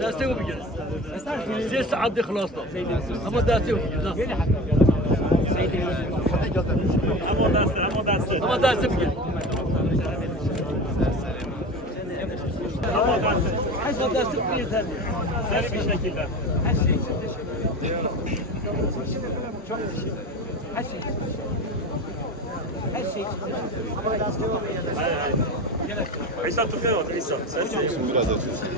داسته وبيجي زي سعد خلاصة أما داسته وبيجي أما داسته أما داسته أما داسته بيجي Hava gazı. Hava gazı yeterli. Seri bir şekilde. Her şey için teşekkür ederim. Çok teşekkür ederim. Her şey için. Her şey için. Hava gazı devam ediyor. Hayır hayır. İsa tutuyor. İsa. Sen biraz atıyorsun.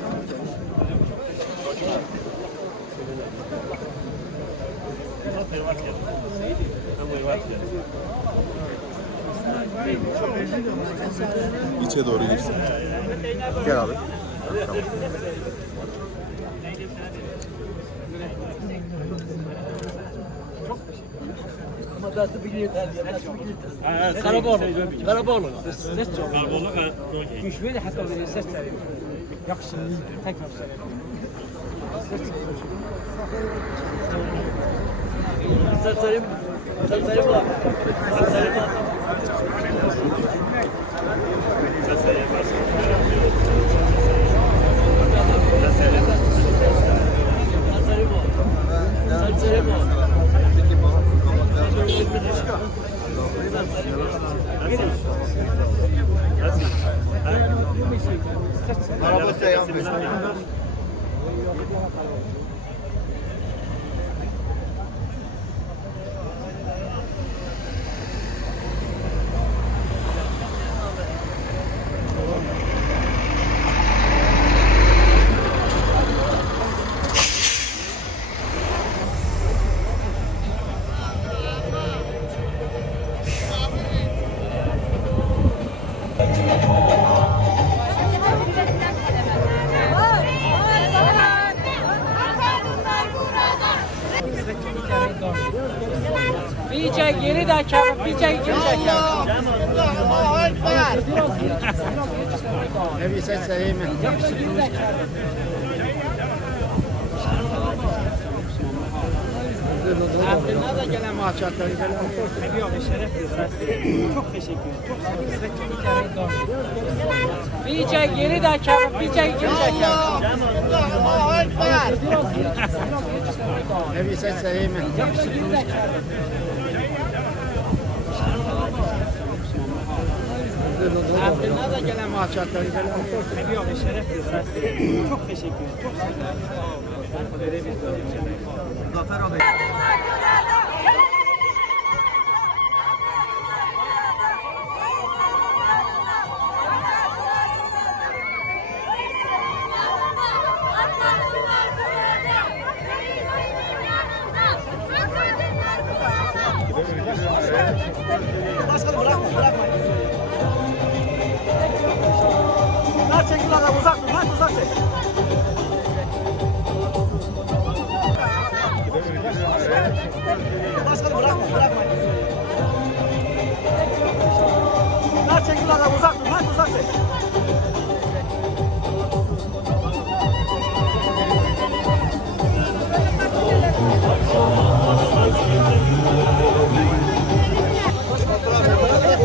İçe doğru girsin. Gel abi. ama derste bir yeter Karaboğlu Karaboğlu Karbonlu ve Rogi. Düşmedi hatta böyle ses. Yakışır. Tekrar söyleyeyim. Sen söyleyeyim sen söyleyeyim mi abi sen söyleyeyim mi abi Sen söyle, başka. sen söyleyeyim mi abi sen söyleyeyim mi abi Nasıl? Araba seyahat 見てわかるわ。İyice geri de kağıt, iyice geri de kağıt. Evi ses sayayım mı? Abdülhamid'e da gelen maçatları gelen. Yok, şeref. Çok teşekkür ederim. İyice geri de kağıt, iyice geri de kağıt. Evi ses sayayım mı? Abdülhamid'e da gelen maçatları gelen. Yok, şeref. Çok teşekkür ederim. Çok Başkanım bırakma bırakma. Çek uzak uzak dur lan uzak çek. Başkanım bırakma bırakma.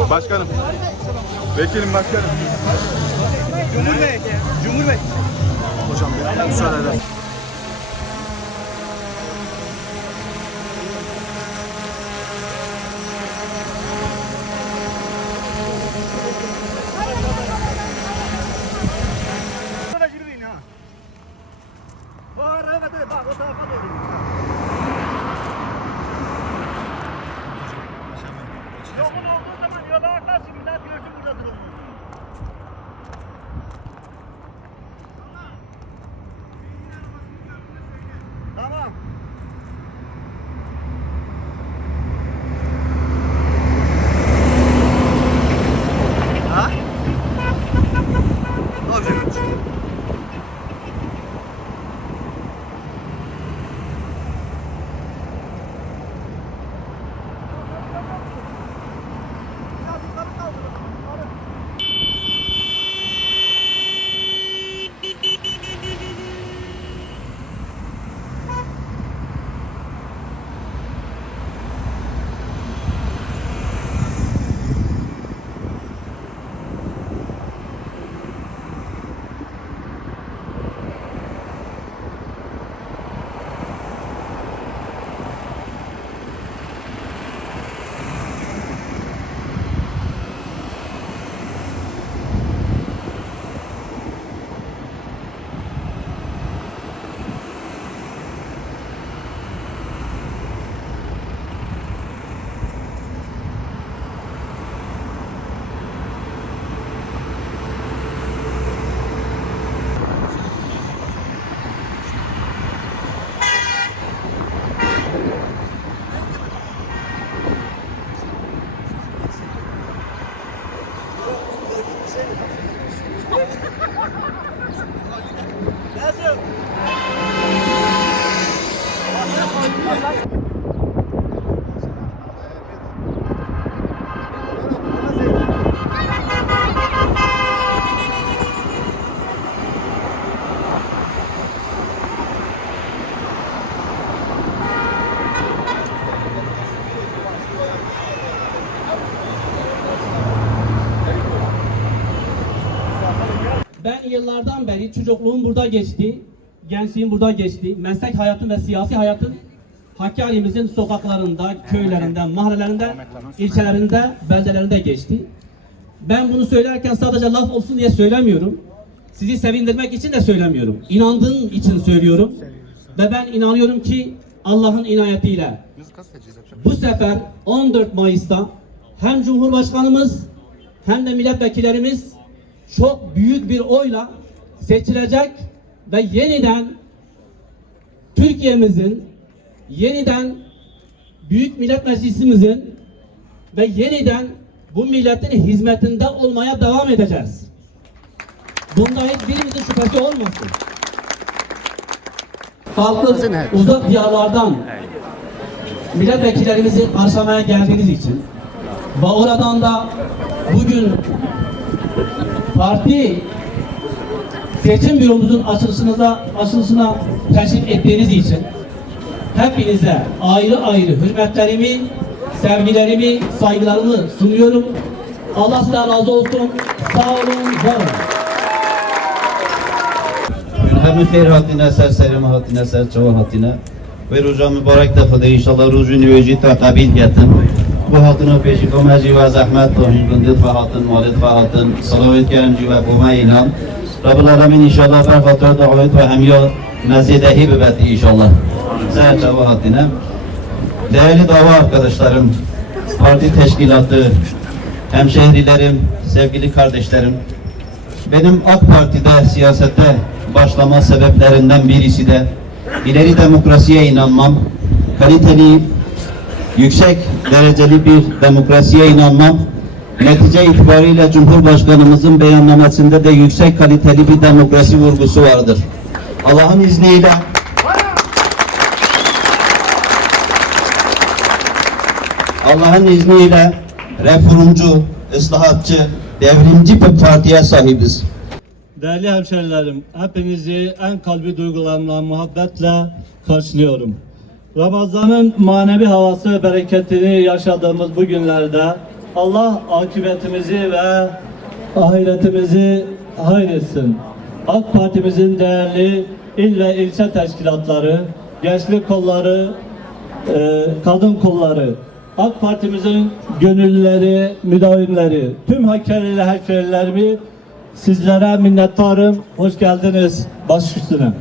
Başkanım. Vekilim başkanım. Cumhur Bey. Cumhur Bey. Hocam bir müsaade eder. Burada yürüyün Ben yıllardan beri çocukluğum burada geçti, gençliğim burada geçti. Meslek hayatım ve siyasi hayatım Hakkari'mizin sokaklarında, köylerinde, mahallelerinde, ilçelerinde, beldelerinde geçti. Ben bunu söylerken sadece laf olsun diye söylemiyorum. Sizi sevindirmek için de söylemiyorum. İnandığım için söylüyorum. Ve ben inanıyorum ki Allah'ın inayetiyle bu sefer 14 Mayıs'ta hem Cumhurbaşkanımız hem de milletvekillerimiz çok büyük bir oyla seçilecek ve yeniden Türkiye'mizin yeniden Büyük Millet Meclisimizin ve yeniden bu milletin hizmetinde olmaya devam edeceğiz. Bunda hiçbirimizin şüphesi olmasın. Halkı uzak diyarlardan milletvekillerimizi karşılamaya geldiğiniz için ve oradan da bugün parti seçim büromuzun açılışınıza, açılışına teşrif ettiğiniz için hepinize ayrı ayrı hürmetlerimi, sevgilerimi, saygılarımı sunuyorum. Allah sizden razı olsun. Sağ olun, var olun. Hem hayır hatine, serserim hatine, serçevan hatine. Ve rüca mübarek defa de inşallah rücu nüveci takabil getim. تا قبیل گتن bu hatına peşi komeci ve zahmet tohin gündüz ve hatın malit ve hatın salavet kerimci ve buma ilan Rabbul Alemin inşallah ben fatura da oyut ve hemiyo mezidehi bibeti inşallah Sen çava hatine Değerli dava arkadaşlarım Parti teşkilatı Hemşehrilerim Sevgili kardeşlerim benim AK Parti'de siyasete başlama sebeplerinden birisi de ileri demokrasiye inanmam, kaliteli, yüksek dereceli bir demokrasiye inanmam, netice itibariyle Cumhurbaşkanımızın beyannamesinde de yüksek kaliteli bir demokrasi vurgusu vardır. Allah'ın izniyle Allah'ın izniyle reformcu, ıslahatçı, devrimci bir partiye sahibiz. Değerli hemşerilerim, hepinizi en kalbi duygularımla, muhabbetle karşılıyorum. Ramazan'ın manevi havası ve bereketini yaşadığımız bu günlerde Allah akıbetimizi ve ahiretimizi hayretsin. AK Parti'mizin değerli il ve ilçe teşkilatları, gençlik kolları, e, kadın kolları, AK Parti'mizin gönüllüleri, müdavimleri, tüm Hakkari'li hemşehrilerimi sizlere minnettarım. Hoş geldiniz. Baş üstüne.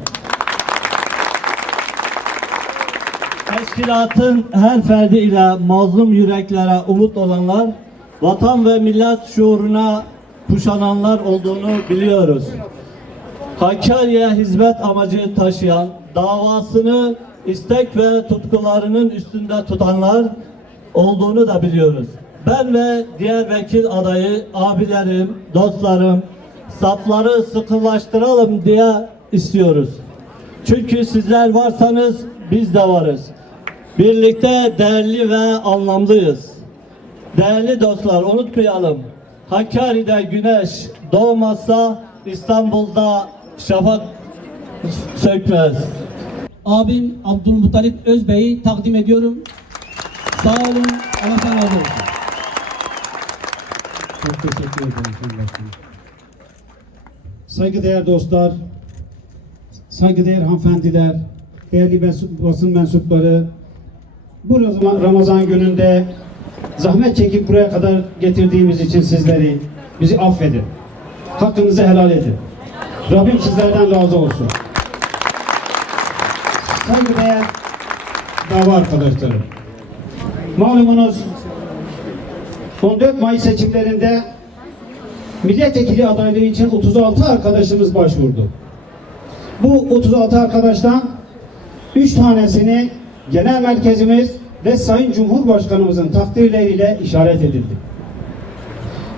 Teşkilatın her ferdi ile mazlum yüreklere umut olanlar, vatan ve millet şuuruna kuşananlar olduğunu biliyoruz. Hakkari'ye hizmet amacı taşıyan, davasını istek ve tutkularının üstünde tutanlar olduğunu da biliyoruz. Ben ve diğer vekil adayı abilerim, dostlarım, safları sıkılaştıralım diye istiyoruz. Çünkü sizler varsanız biz de varız. Birlikte değerli ve anlamlıyız. Değerli dostlar unutmayalım. Hakkari'de güneş doğmazsa İstanbul'da şafak sökmez. Abim Abdülmuttalip Özbey'i takdim ediyorum. Sağ olun. Allah razı olsun. Çok teşekkür ederim. Saygıdeğer dostlar, saygıdeğer hanımefendiler, değerli bas- basın mensupları, bu Ramazan- gününde zahmet çekip buraya kadar getirdiğimiz için sizleri bizi affedin. Hakkınızı helal edin. Rabbim sizlerden razı olsun. Saygıdeğer dava arkadaşlarım. Malumunuz 14 Mayıs seçimlerinde milletvekili adaylığı için 36 arkadaşımız başvurdu. Bu 36 arkadaştan 3 tanesini genel merkezimiz ve Sayın Cumhurbaşkanımızın takdirleriyle işaret edildi.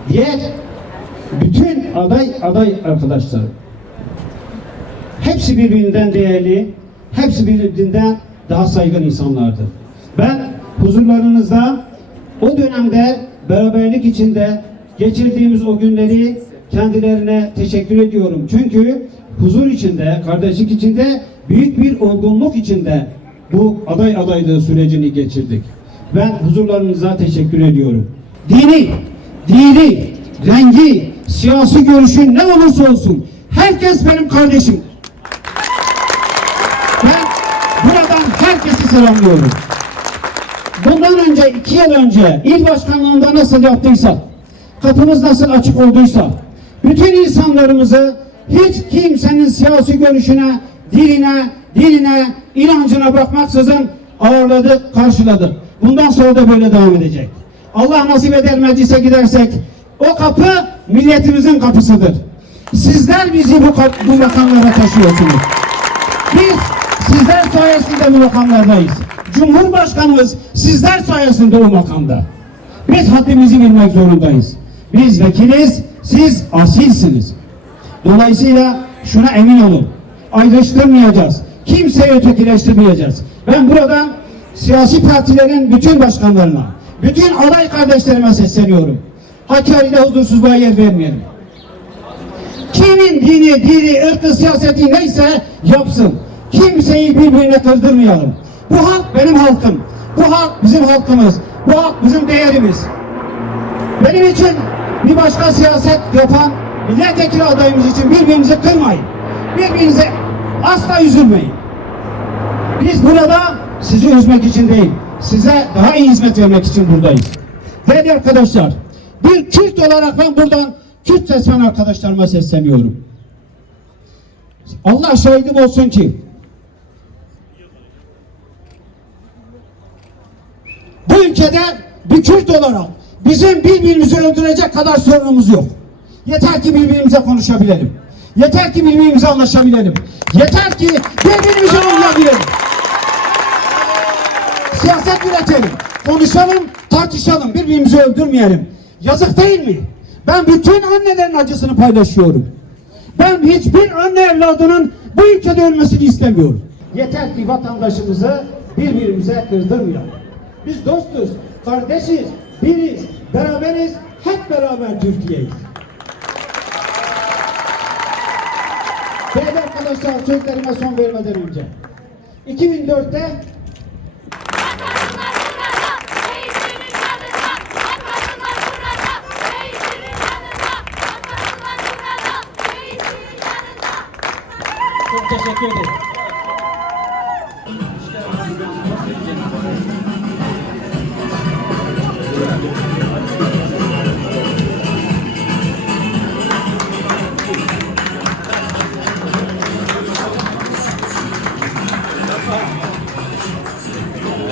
Diğer bütün aday aday arkadaşlar hepsi birbirinden değerli, hepsi birbirinden daha saygın insanlardı. Ben huzurlarınızda o dönemde beraberlik içinde geçirdiğimiz o günleri kendilerine teşekkür ediyorum. Çünkü huzur içinde, kardeşlik içinde, büyük bir olgunluk içinde bu aday adaylığı sürecini geçirdik. Ben huzurlarınıza teşekkür ediyorum. Dini, dini, rengi, siyasi görüşü ne olursa olsun herkes benim kardeşimdir. Ben buradan herkesi selamlıyorum. Bundan önce, iki yıl önce il başkanlığında nasıl yaptıysa, kapımız nasıl açık olduysa, bütün insanlarımızı hiç kimsenin siyasi görüşüne, diline, diline, inancına bakmaksızın ağırladık, karşıladık. Bundan sonra da böyle devam edecek. Allah nasip eder meclise gidersek, o kapı milletimizin kapısıdır. Sizler bizi bu, bu makamlara taşıyorsunuz. Biz sizler sayesinde bu makamlardayız. Cumhurbaşkanımız sizler sayesinde o makamda. Biz haddimizi bilmek zorundayız. Biz vekiliz, siz asilsiniz. Dolayısıyla şuna emin olun. Ayrıştırmayacağız. Kimseyi ötekileştirmeyeceğiz. Ben buradan siyasi partilerin bütün başkanlarına, bütün aday kardeşlerime sesleniyorum. Hakkari'de huzursuzluğa yer vermeyelim. Kimin dini, dili, ırkı, siyaseti neyse yapsın. Kimseyi birbirine kırdırmayalım. Bu halk benim halkım. Bu halk bizim halkımız. Bu halk bizim değerimiz. Benim için bir başka siyaset yapan milletvekili adayımız için birbirinizi kırmayın. Birbirinize asla üzülmeyin. Biz burada sizi üzmek için değil, size daha iyi hizmet vermek için buradayız. Değerli arkadaşlar, bir Kürt olarak ben buradan Kürt seçmen arkadaşlarıma sesleniyorum. Allah şahidim olsun ki bu ülkede bir Kürt olarak bizim birbirimizi öldürecek kadar sorunumuz yok. Yeter ki birbirimize konuşabilelim. Yeter ki birbirimize anlaşabilelim. Yeter ki birbirimizi anlayabilelim. Siyaset üretelim. Konuşalım, tartışalım. Birbirimizi öldürmeyelim. Yazık değil mi? Ben bütün annelerin acısını paylaşıyorum. Ben hiçbir anne evladının bu ülkede ölmesini istemiyorum. Yeter ki vatandaşımızı birbirimize kırdırmayalım. Biz dostuz, kardeşiz, biriz, beraberiz, hep beraber Türkiye'yiz. Değerli arkadaşlar sözlerime son vermeden önce 2004'te Çok teşekkür ederim.